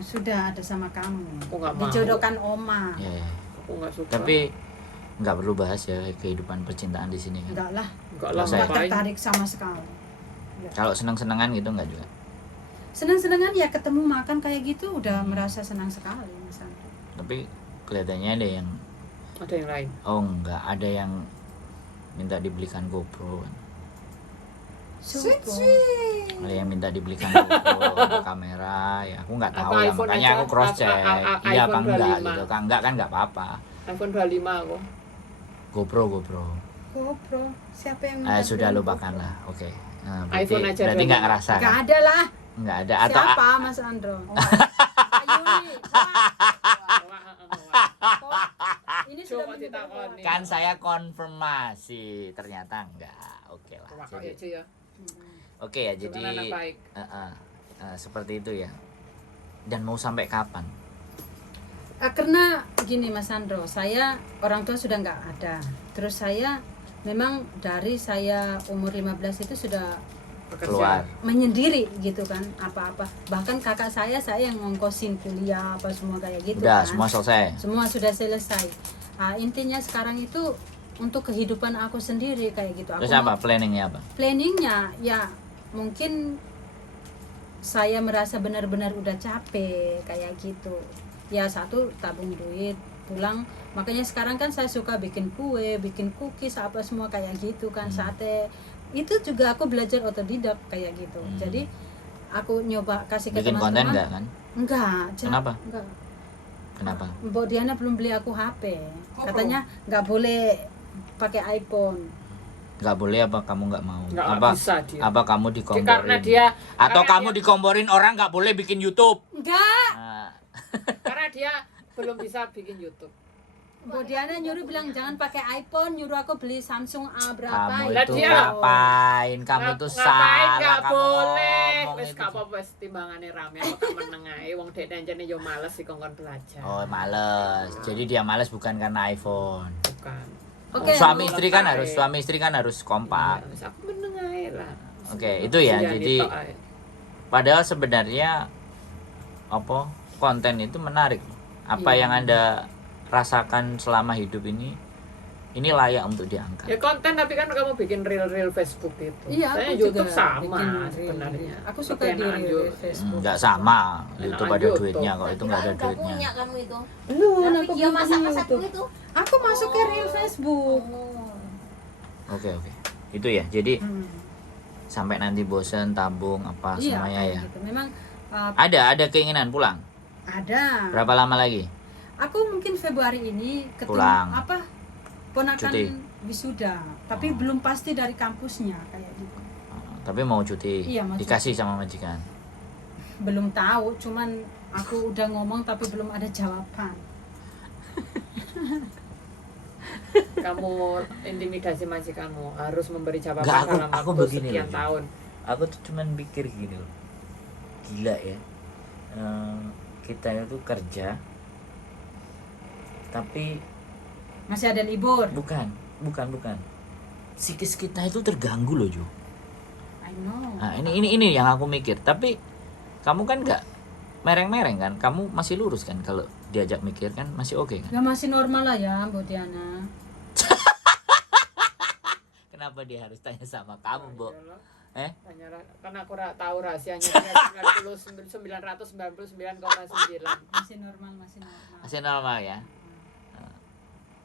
Sudah ada sama kamu. Aku nggak mau. Dijodohkan Oma. Ya, Aku nggak suka. tapi nggak perlu bahas ya kehidupan percintaan di sini kan. Enggak lah. Enggak lah, Enggak ngapain? tertarik sama sekali. Kalau senang-senangan gitu nggak juga. Senang-senangan ya ketemu makan kayak gitu udah merasa senang sekali misalnya. Tapi kelihatannya ada yang Ada yang lain. enggak, ada yang minta dibelikan GoPro kan. Sweet. Ada yang minta dibelikan GoPro, kamera, ya aku nggak tahu Apa ya, iPhone makanya aja? aku cross check, iya apa iPhone enggak 25. gitu, kan enggak kan nggak apa-apa. iPhone 25 aku. GoPro. GoPro. Siapa yang minta Sudah beli lupakan GoPro? lah, oke. iPhone aja berarti nggak 25. ngerasa Enggak kan? ada lah. Nggak ada atau Siapa Mas Andro? Ayuni. Ini sudah Coba minggu berapa? ditakoni. kan saya konfirmasi, ternyata enggak. Oke lah. Coba Jadi, aja ya. oke ya, jadi Jangan anak baik. seperti itu ya. Dan mau sampai kapan? Karena gini Mas Andro, saya orang tua sudah nggak ada. Terus saya memang dari saya umur 15 itu sudah Keluar. menyendiri gitu kan, apa-apa. Bahkan kakak saya yang ngongkosin kuliah apa semua kayak gitu Udah kan. semua selesai. Semua sudah selesai. Intinya sekarang itu untuk kehidupan aku sendiri kayak gitu. Terus Aku apa planningnya apa? planningnya ya mungkin saya merasa benar-benar udah capek kayak gitu ya. Satu, tabung duit pulang, makanya sekarang kan saya suka bikin kue, bikin cookies apa semua kayak gitu kan, sate itu juga aku belajar otodidak kayak gitu. Jadi aku nyoba kasih ke Bikin konten teman-teman. enggak kan? Enggak. Kenapa? Enggak. Kenapa? Mbak Diana belum beli aku HP, katanya nggak boleh pakai iPhone. Nggak boleh apa kamu nggak mau? Nggak apa bisa dia. apa kamu dikomporin? Karena dia Atau karena kamu dikomporin orang nggak boleh bikin YouTube? Enggak. Nah, karena dia belum bisa bikin YouTube. Mbak Diana nyuruh bilang jangan pakai iPhone, nyuruh aku beli Samsung A berapa. kamu Lah itu dia- ngapain? Kamu tuh Ngapain salah. nggak Kamu boleh. ngomong Wes itu. gak apa-apa, wes timbangane rame aku tak meneng ae. Wong dek danjane yo males dikongkon belajar. Oh males. Jadi dia males bukan karena iPhone. Bukan. Oke. Suami mau istri kan lepas, harus kompak. Iya, wes aku meneng ae lah. Oke, itu ya. Iya, Jadi nitok ae. padahal sebenarnya apa konten itu menarik. Apa Iya. yang Anda rasakan selama hidup ini layak untuk diangkat. Ya konten, tapi kan kamu bikin reel Facebook itu. Iya, Saya aku YouTube juga sama bikin reel. sebenarnya. Aku suka Tapi di enakan reel YouTube. Facebook. Enggak sama. Enakan YouTube ada YouTube. duitnya kok, itu enggak ada Udah duitnya. punya kamu itu. Belum, Tapi aku dia belum masak-masak punya itu. Aku masuk ke reel Facebook. Oke. Itu ya. Jadi Hmm. sampai nanti bosen tabung apa Iya, semuanya kayak ya. gitu. Memang Ada keinginan pulang. ada. Berapa lama lagi? Aku mungkin Februari ini ketemu Pulang. ponakan Cuti. wisuda, tapi belum pasti dari kampusnya kayak gitu. Tapi mau cuti. Iya, mau Dikasih sama majikan. Belum tahu, cuman aku udah ngomong tapi belum ada jawaban. Kamu intimidasi majikanmu harus memberi jawaban Enggak, dalam aku waktu begini sekian loh. tahun. Aku tuh cuman pikir gini loh. Gila ya. Kita itu kerja tapi Masih ada libur. bukan. Psikis kita itu terganggu loh, Jo. I know. Nah, ini yang aku mikir. Tapi kamu kan enggak mereng-mereng kan? Kamu masih lurus kan kalau diajak mikir kan masih oke kan? Ya masih normal lah ya, Bu Diana. Kenapa dia harus tanya sama kamu, Bo? Tanya, kan aku tahu rahasianya dia 999,9. Masih normal. Masih normal ya?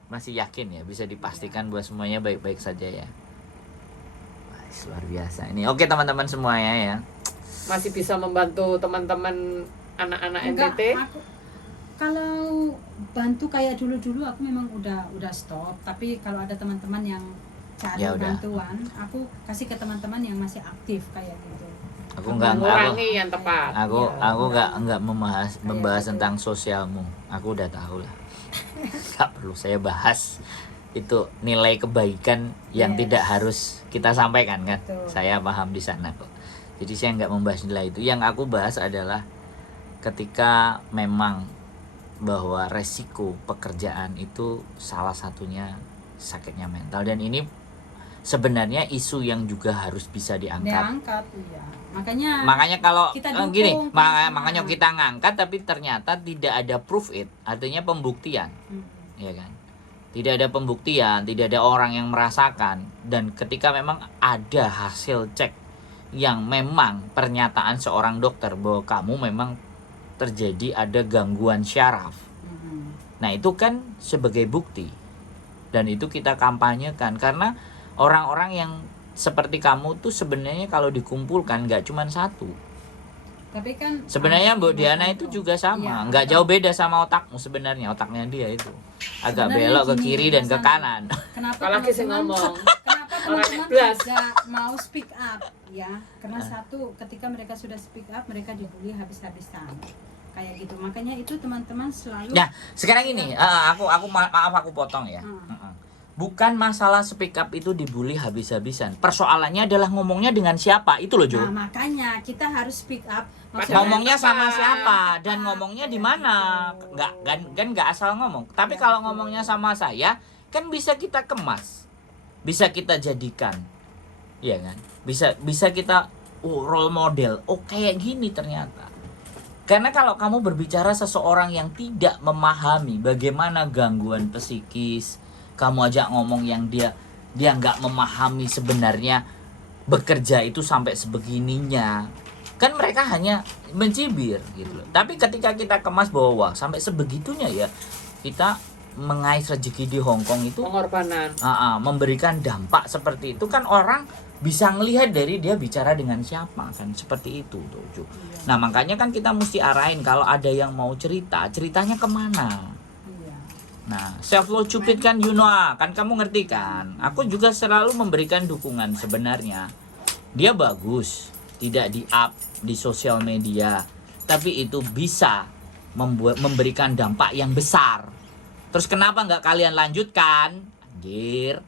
Masih yakin ya bisa dipastikan bahwa semuanya baik-baik saja ya? Wah, luar biasa ini. Oke teman-teman semuanya ya. Masih bisa membantu teman-teman anak-anak Enggak, NTT. aku kalau bantu kayak dulu aku memang udah stop. Tapi kalau ada teman-teman yang cari Ya udah. bantuan, aku kasih ke teman-teman yang masih aktif kayak gitu. Aku enggak Mengurangi yang tepat. aku Iya. enggak membahas gitu. tentang sosialmu. Aku udah tahu lah. Enggak perlu saya bahas. Itu nilai kebaikan yang Yes. tidak harus kita sampaikan kan. Betul. Saya paham di sana kok. Jadi saya enggak membahas nilai itu. Yang aku bahas adalah ketika memang bahwa resiko pekerjaan itu salah satunya sakitnya mental, dan ini sebenarnya isu yang juga harus bisa diangkat. diangkat ya. Makanya kalau kita dukung gini, sama-sama. makanya kita ngangkat tapi ternyata tidak ada proof it, artinya pembuktian, ya kan? Tidak ada pembuktian, tidak ada orang yang merasakan, dan ketika memang ada hasil cek yang memang pernyataan seorang dokter bahwa kamu memang terjadi ada gangguan syaraf. Nah, itu kan sebagai bukti. Dan itu kita kampanyekan karena orang-orang yang seperti kamu tuh sebenarnya kalau dikumpulkan nggak cuma satu. Tapi kan Sebenarnya Mbak Diana itu juga sama, Iya, nggak jauh beda sama otakmu sebenarnya. Otaknya dia itu agak Sebenarnya belok ke gini, kiri dan ke Mas kanan. Kenapa Apalagi sih teman-teman- ngomong. Kenapa Orang teman-teman iblas. tidak mau speak up ya? Karena satu, ketika mereka sudah speak up, mereka dibully habis-habisan. Kayak gitu. Makanya itu teman-teman selalu Nah, sekarang ini aku maaf aku potong ya. Bukan masalah speak up itu dibully habis-habisan. Persoalannya adalah ngomongnya dengan siapa, itu loh Jo. Nah, makanya kita harus speak up. Ngomongnya sama siapa dan ngomongnya di mana? Kan nggak asal ngomong. Tapi kalau ngomongnya sama saya, kan bisa kita kemas, bisa kita jadikan, ya kan? Bisa kita role model. Oh, kayak gini ternyata. Karena kalau kamu berbicara seseorang yang tidak memahami bagaimana gangguan psikis, kamu ajak ngomong yang dia nggak memahami sebenarnya bekerja itu sampai sebegininya, kan mereka hanya mencibir gitu loh. Tapi ketika kita kemas bahwa wah, sampai sebegitunya ya kita mengais rezeki di Hong Kong itu, Pengorbanan. memberikan dampak seperti itu, kan orang bisa ngelihat dari dia bicara dengan siapa, kan seperti itu tuh Jo. Nah, makanya kan kita mesti arahin kalau ada yang mau ceritanya kemana. Nah, self love cupid kan kan kamu ngerti kan? Aku juga selalu memberikan dukungan sebenarnya. Dia bagus, tidak di-up di sosial media, tapi itu bisa memberikan dampak yang besar. Terus kenapa nggak kalian lanjutkan? Anjir.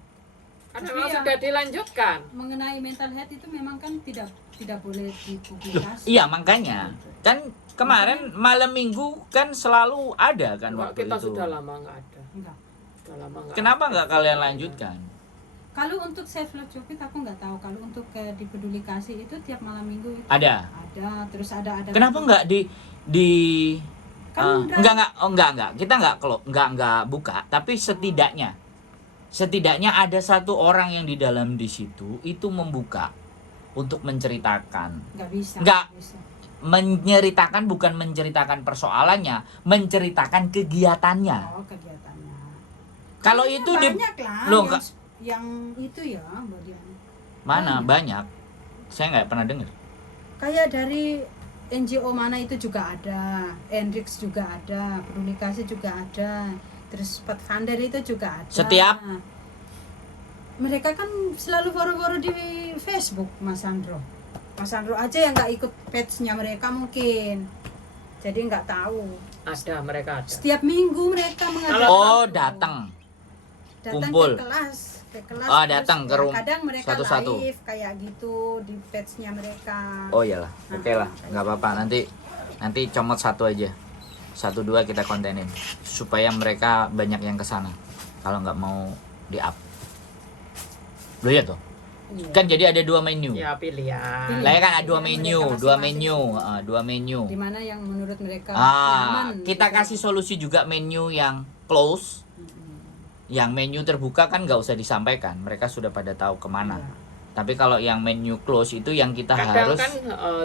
Karena memang sudah dilanjutkan. Mengenai mental health itu memang kan tidak boleh dipublikasi. Iya, makanya. Kan kemarin malam minggu kan selalu ada kan Wah, waktu kita itu. sudah lama nggak ada. Enggak. Sudah lama nggak Kenapa ada. nggak kalian lanjutkan? Kalau untuk self love cupid aku nggak tahu. Kalau untuk di peduli kasih itu tiap malam minggu itu Ada. Terus ada. Kenapa nggak di Kan udah- enggak. Kita enggak buka, tapi setidaknya ada satu orang yang di dalam di situ itu membuka untuk menceritakan. nggak bisa. Nggak. bisa. Menceritakan bukan menceritakan persoalannya, menceritakan kegiatannya. Oh, kegiatannya. Kalau Kayaknya itu di banyak lah Loh, yang itu ya, Mbak Dian. mana banyak. Saya nggak pernah dengar. Kayak dari NGO mana itu juga ada, Hendrix juga ada, peduli kasih juga ada, terus Pathfinder itu juga ada. Setiap? Mereka kan selalu foro-foro di Facebook, Mas Sandro. Mas Sandro aja yang nggak ikut page-nya mereka mungkin, jadi nggak tahu. Ada, mereka ada. Setiap minggu mereka mengadakan. Oh, datang. kumpul. ke kelas. Oh, terus datang ke rumah kadang mereka satu-satu. live kayak gitu di page-nya mereka. Oh iyalah, oke lah, nggak apa-apa. Nanti comot satu aja, 1-2 kita kontenin supaya mereka banyak yang kesana. Kalau nggak mau di up, lo ya tuh. Iya. Kan jadi ada 2 menu. Ya, pilihan. Lah ya kan ada 2 Pilihan menu, mereka 2 masing-masing. menu, 2 menu. Di mana yang menurut mereka nyaman. Kita gitu. kasih solusi juga menu yang close. Yang menu terbuka kan nggak usah disampaikan, mereka sudah pada tahu kemana. Iya. Tapi kalau yang menu close itu yang kita Kadang harus kan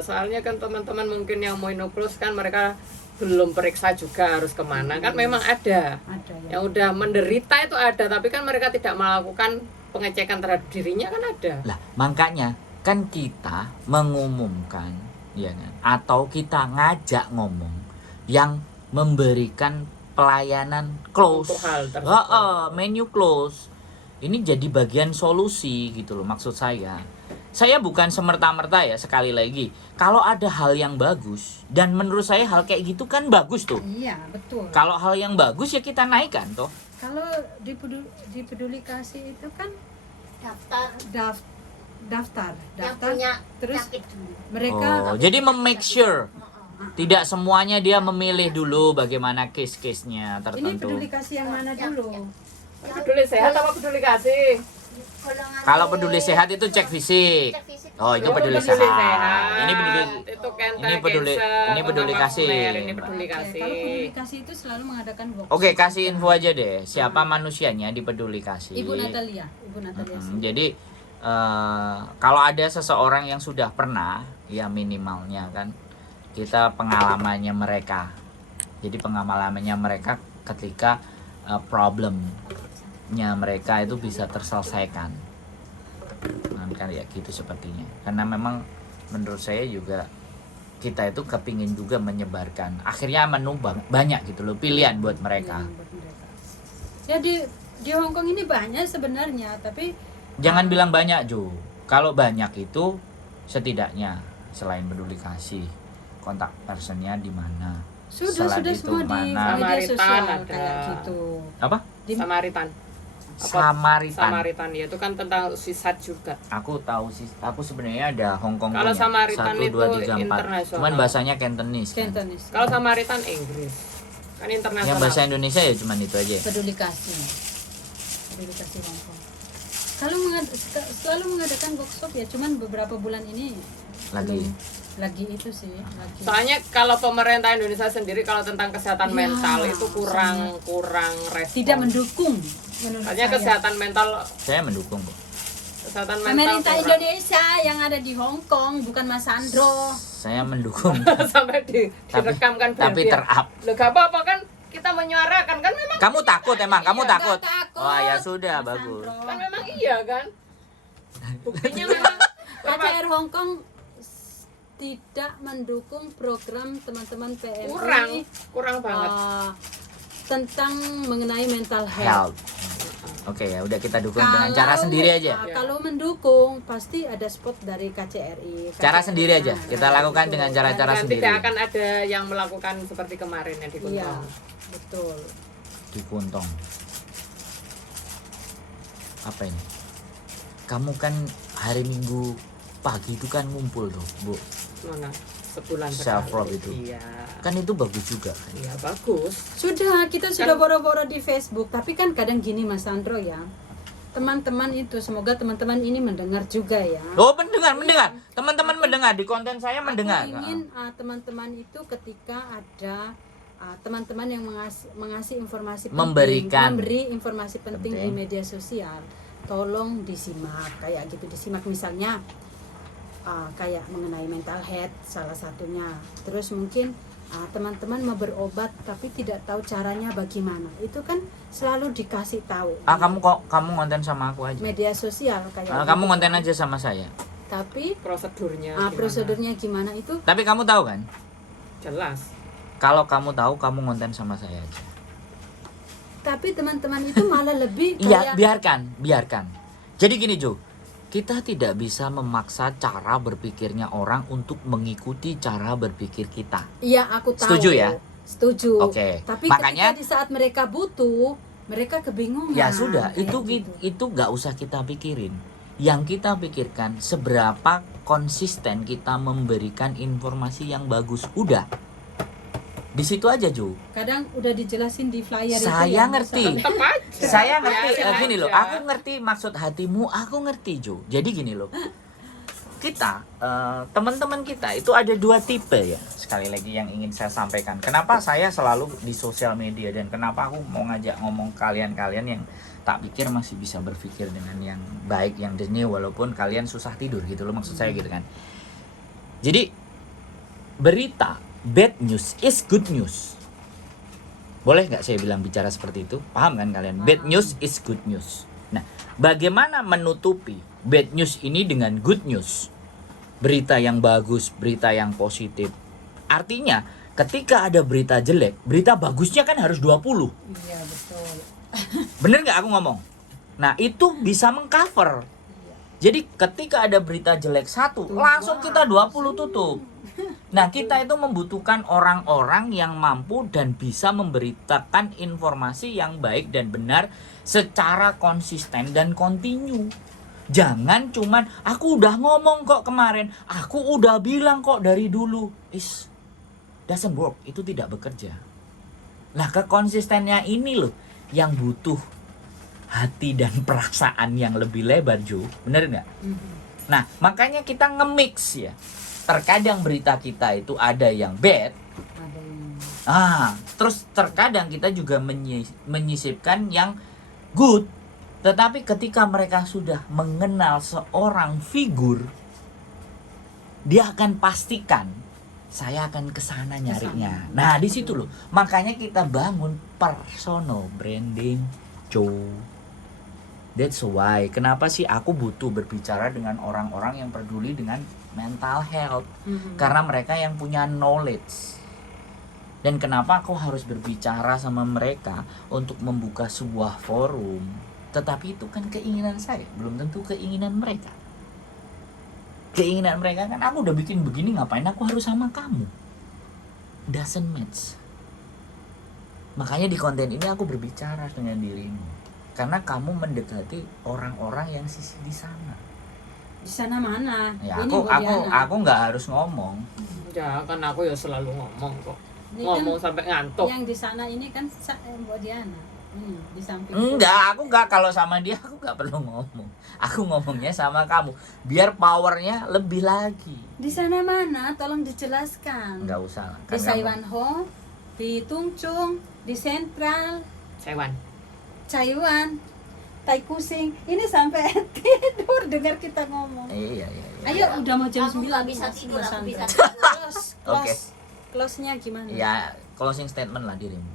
soalnya kan teman-teman mungkin yang mau close kan mereka belum periksa juga harus kemana. Kan memang ada Ada ya. yang udah menderita itu ada, tapi kan mereka tidak melakukan pengecekan terhadap dirinya kan ada. lah, makanya kan kita mengumumkan, ya kan? Atau kita ngajak ngomong yang memberikan pelayanan close. Untuk hal tersebut. Menu close. Ini jadi bagian solusi gitu loh maksud saya. Saya bukan semerta-merta ya, sekali lagi. Kalau ada hal yang bagus dan menurut saya hal kayak gitu kan bagus tuh. Iya, betul. Kalau hal yang bagus ya kita naikkan toh. Kalau di peduli kasih itu kan daftar yang punya terus sakit dulu. mereka Jadi make sure tidak semuanya dia memilih dulu bagaimana case-case-nya ini tertentu. peduli kasih yang mana dulu? Peduli sehat apa peduli kasih? golongan Kalau peduli sehat itu cek fisik. cek fisik. Oh, itu Itu peduli peduli sehat. sehat. Ini peduli Itu cancer, ini peduli- cancer, ini peduli penambah kasih. kumer, ini peduli Oke, kasih. kalau peduli kasih itu selalu mengadakan workshop. Oke, kasih info aja deh. Siapa manusianya di peduli kasih? Ibu Natalia Jadi kalau ada seseorang yang sudah pernah, ya minimalnya kan kita pengalamannya mereka. Jadi pengalamannya mereka ketika problemnya mereka itu bisa terselesaikan. Nah, kan ya gitu sepertinya. Karena memang menurut saya juga kita itu kepingin juga menyebarkan. Akhirnya menu banyak gitu loh, pilihan buat mereka. Ya di Hong Kong ini banyak sebenarnya, tapi Jangan bilang banyak Jo. Kalau banyak itu setidaknya selain peduli kasih, kontak personnya di mana? sudah Selain itu semua di mana? media sosial Samaritan kayak ada. gitu. Apa? Di, Samaritan. Samaritan. Ya itu kan tentang sisat juga. Aku tahu sih. Aku sebenarnya ada Hong Kong Kalau punya. Samaritan 1, 2, 3, 4. itu internasional. Cuman bahasanya Cantonese. Kan? Cantonese. Kalau Samaritan Inggris. Kan internasional. Yang bahasa Indonesia ya cuman itu aja. peduli kasih Hong Kong. Kalau selalu mengadakan workshop ya, cuman beberapa bulan ini Lagi. lagi itu sih lagi. Soalnya kalau pemerintah Indonesia sendiri kalau tentang kesehatan Ya, mental itu kurang respon. tidak mendukung menurut Soalnya saya. kesehatan mental Saya mendukung kok. kesehatan mental Pemerintah kurang. Indonesia yang ada di Hong Kong, bukan Mas Sandro. Saya mendukung. Sampai direkam kan tapi terap. Loh gak apa-apa kan kita menyuarakan kan memang Kamu takut emang? Kamu Iya, takut? nggak takut, Oh ya sudah, Mas bagus. Sandro. kan memang iya kan. Buktinya memang KCR Hong Kong tidak mendukung program teman-teman PMI kurang banget. tentang mengenai mental health. Health. Oke ya, udah kita dukung dengan cara sendiri aja. Kalau mendukung pasti ada spot dari KCRI. Cara sendiri aja. Kita lakukan dengan cara-cara Dan sendiri. tidak akan ada yang melakukan seperti kemarin yang di Iya, Kuntong. betul. Di Kuntong. Apa ini? Kamu kan hari Minggu pagi itu kan ngumpul tuh, Bu. Mana? Sebulan Self-rob sekali. itu. Iya. Kan itu bagus juga kan. Iya bagus. Sudah, kita sudah boro-boro di Facebook, tapi kan kadang gini Mas Sandro ya. Teman-teman itu, semoga teman-teman ini mendengar juga ya. Oh, mendengar. Teman-teman mendengar di konten saya mendengar. Aku ingin teman-teman itu ketika ada teman-teman yang mengasih informasi penting, memberi informasi penting di media sosial, tolong disimak kayak gitu, disimak misalnya kayak mengenai mental health salah satunya. Terus mungkin teman-teman mau berobat tapi tidak tahu caranya bagaimana, itu kan selalu dikasih tahu. Kamu konten sama aku aja. Media sosial kayak Kamu gitu. konten aja sama saya. Tapi Prosedurnya gimana? prosedurnya gimana itu Tapi kamu tahu kan? Jelas. Kalau kamu tahu, kamu konten sama saya aja. tapi teman-teman itu malah lebih Iya, kayak biarkan. Jadi gini Jo, kita tidak bisa memaksa cara berpikirnya orang untuk mengikuti cara berpikir kita. iya aku tahu. Setuju ya? Setuju. Oke. Tapi Makanya ketika di saat mereka butuh, mereka kebingungan. ya sudah, kayak gitu. itu nggak usah kita pikirin. Yang kita pikirkan seberapa konsisten kita memberikan informasi yang bagus. Udah. Di situ aja Jo. Kadang udah dijelasin di flyer itu Saya ya, ngerti. Tetap aja. Saya ngerti. Biarin Gini loh, aja. aku ngerti maksud hatimu. Aku ngerti Jo. Jadi gini loh. Kita teman-teman kita itu ada dua tipe ya. Sekali lagi yang ingin saya sampaikan. Kenapa saya selalu di sosial media dan kenapa aku mau ngajak ngomong kalian-kalian yang tak pikir masih bisa berpikir dengan yang baik, yang jernih walaupun kalian susah tidur gitu loh, maksud saya gitu kan. Jadi berita bad news is good news. Boleh nggak saya bilang bicara seperti itu? Paham kan kalian? Bad news is good news. Nah, bagaimana menutupi bad news ini dengan good news? Berita yang bagus, berita yang positif. Artinya, ketika ada berita jelek, berita bagusnya kan harus 20. Iya, betul. Bener nggak aku ngomong? Nah, itu bisa mengcover. Jadi ketika ada berita jelek satu, langsung kita 20 tutup. Nah, kita itu membutuhkan orang-orang yang mampu dan bisa memberitakan informasi yang baik dan benar secara konsisten dan kontinu. Jangan cuman aku udah ngomong kok kemarin, aku udah bilang kok dari dulu. Doesn't work, itu tidak bekerja. Nah, kekonsistennya ini loh yang butuh hati dan perasaan yang lebih lebar, Jo. Bener nggak? Mhm. Nah, makanya kita nge-mix ya. Terkadang berita kita itu ada yang bad, Ada yang terus terkadang kita juga menyisipkan yang good. Tetapi ketika mereka sudah mengenal seorang figur, dia akan pastikan saya akan kesana nyarinya. Nah, di situ loh. Makanya kita bangun personal branding, That's why kenapa sih aku butuh berbicara dengan orang-orang yang peduli dengan mental health. Mhm. Karena mereka yang punya knowledge. Dan kenapa aku harus berbicara sama mereka untuk membuka sebuah forum. Tetapi itu kan keinginan saya, belum tentu keinginan mereka. Keinginan mereka kan, aku udah bikin begini, ngapain aku harus sama kamu? Doesn't match. Makanya di konten ini aku berbicara dengan dirimu. Karena kamu mendekati orang-orang yang sisi di sana. Di sana mana? Ya, Ini aku nggak harus ngomong. Ya kan aku ya selalu ngomong kok. Ini kan Ngomong sampai ngantuk. yang di sana ini kan Mbak Diana. Ini di samping. Enggak, aku nggak, kalau sama dia aku nggak perlu ngomong. Aku ngomongnya sama kamu, biar powernya lebih lagi. Di sana mana? Tolong dijelaskan. Nggak usah lah, Di kan kamu- Saiwanho, di Tungchung, di Sentral, Taiwan, Taikusing. Ini sampai tidur dengar kita ngomong. Iya. Ayo, udah mau jam Aku 9. nggak bisa tidur, Mas aku Sandra. bisa tidur. Oke. Close-nya gimana? Ya, closing statement lah dirimu.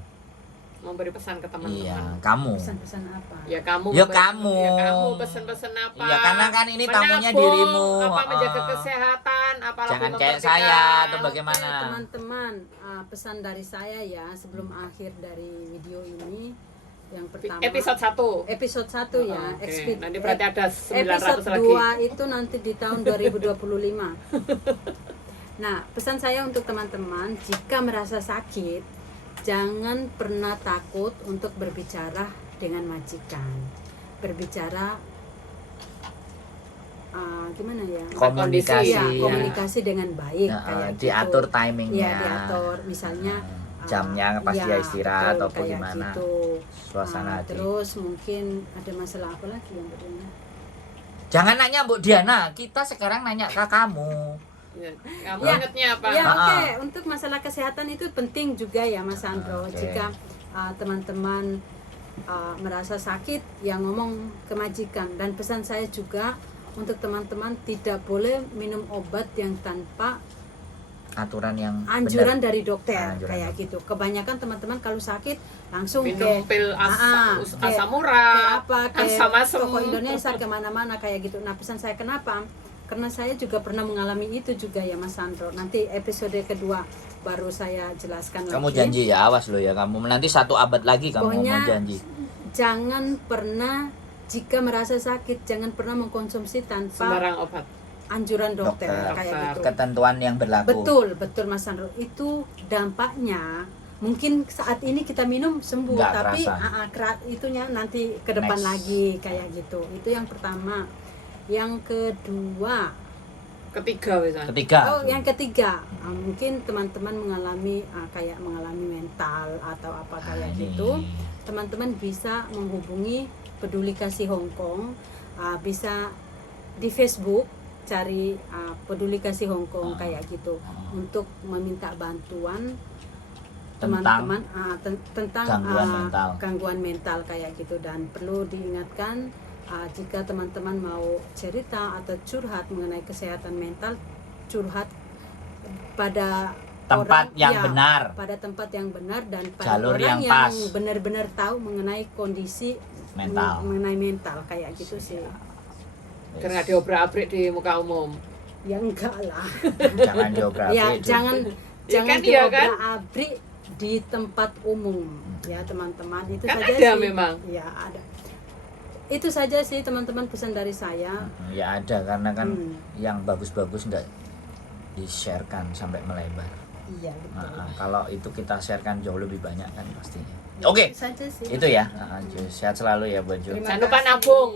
Memberi pesan ke Iya, teman-teman. kamu. Pesan-pesan apa? Ya kamu. Ya, memberi- kamu. Ya kamu pesen-pesen apa? Iya, karena kan ini tamunya Menabung, dirimu. Apa menjaga Heeh. kesehatan? Apalagi Jangan kayak memperhatikan. saya atau Oke, bagaimana. teman-teman, pesan dari saya ya sebelum akhir dari video ini yang pertama Episode 1. episode 1 ya. Oke, nanti berarti ada 900 episode lagi. 2 itu nanti di tahun 2025. Nah, pesan saya untuk teman-teman, jika merasa sakit, jangan pernah takut untuk berbicara dengan majikan. Berbicara gimana ya? Komunikasi. Ya, Iya. komunikasi dengan baik Nah, kayak diatur gitu. timingnya. Iya, diatur. Misalnya Jamnya pas ya, dia istirahat betul, ataupun kayak gimana. gitu. Suasana hati. Terus mungkin ada masalah apa lagi yang berikutnya? Jangan nanya Mbak Diana, kita sekarang nanya ke kamu. Ya, kamu Ya. ingetnya apa? Ya, Ah. oke. Untuk masalah kesehatan itu penting juga ya, Mas Andro. Oke. Jika teman-teman merasa sakit, ya ngomong ke majikan. Dan pesan saya juga untuk teman-teman tidak boleh minum obat yang tanpa Aturan yang anjuran benar. dari dokter, Anjuran kayak dokter. gitu. Kebanyakan teman-teman kalau sakit langsung Minum pil kayak asam urat, asam asam. toko Indonesia kemana-mana kayak gitu. Nah, pesan saya kenapa? Karena saya juga pernah mengalami itu juga ya, Mas Sandro. Nanti episode kedua baru saya jelaskan Kamu lagi. janji ya, awas lo ya kamu. Nanti 1 abad lagi kamu Pokoknya ngomong janji. jangan pernah, jika merasa sakit jangan pernah mengkonsumsi tanpa Sembarang obat. anjuran dokter, Dokter. kayak gitu. Ketentuan yang berlaku. Betul Mas Sandro. Itu dampaknya mungkin saat ini kita minum sembuh, Nggak tapi terasa. itunya nanti ke depan Next. lagi kayak gitu. Itu yang pertama. Yang kedua, Ketiga misalnya. Ketiga. yang ketiga, mungkin teman-teman mengalami kayak mengalami mental atau apa kayak ini. gitu. Teman-teman bisa menghubungi Peduli Kasih Hong Kong, bisa di Facebook cari Peduli Kasih Hong Kong kayak gitu untuk meminta bantuan teman-teman tentang gangguan mental kayak gitu. Dan perlu diingatkan, jika teman-teman mau cerita atau curhat mengenai kesehatan mental, curhat pada Tempat yang benar. pada tempat yang benar dan pada Jalur orang yang pas. benar-benar tahu mengenai kondisi Mental. mengenai mental kayak gitu sih. Biar nggak diobrak-abrik di muka umum. Ya enggak lah. Jangan diobrak-abrik. Ya Jun. jangan Ya kan, iya kan? diobrak-abrik di tempat umum ya teman-teman. Itu Kan saja ada sih. memang. Ya ada. Itu saja sih teman-teman pesan dari saya. Ya ada, karena kan Hmm. yang bagus-bagus nggak di-sharekan sampai melebar. Iya betul. Kalau itu kita sharekan jauh lebih banyak kan pastinya. Oke, Itu saja sih. itu ya. Jo, sehat selalu ya buat Jo. Terima Jangan lupa kasih. nabung.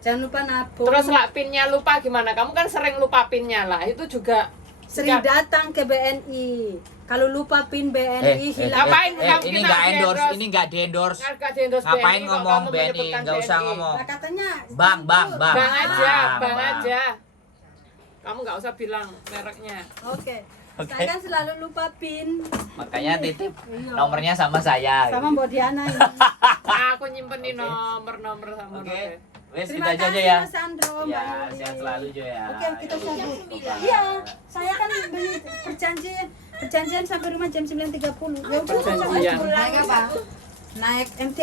Jangan lupa nabung. Terus lah pinnya lupa gimana? Kamu kan sering lupa pinnya lah. Itu juga Sering datang ke BNI. Kalau lupa PIN BNI hilang. Ngapain ini kita nggak endorse, di-endorse? ini nggak di-endorse. Nggak di-endorse Ngapain BNI, ngomong kalau kamu BNI? menyebutkan Nggak usah BNI. ngomong. Nah, katanya Bang. Bang aja, Bang. aja. Kamu nggak usah bilang mereknya. Oke. Oke. Saya kan selalu lupa PIN. Makanya titip Iya. nomornya sama saya. Sama Mbak Diana ini. Aku nyimpenin nomor sama Oke. Wes Terima kita aja kasih ya. Mas Sandro, Mbak Ya, Yuli. sehat selalu Jo ya. Oke, kita Ayo. cabut. Bye-bye. Iya, saya kan perjanjian sampai rumah jam 9.30. Ya udah, Perjanjian. naik apa? Naik MT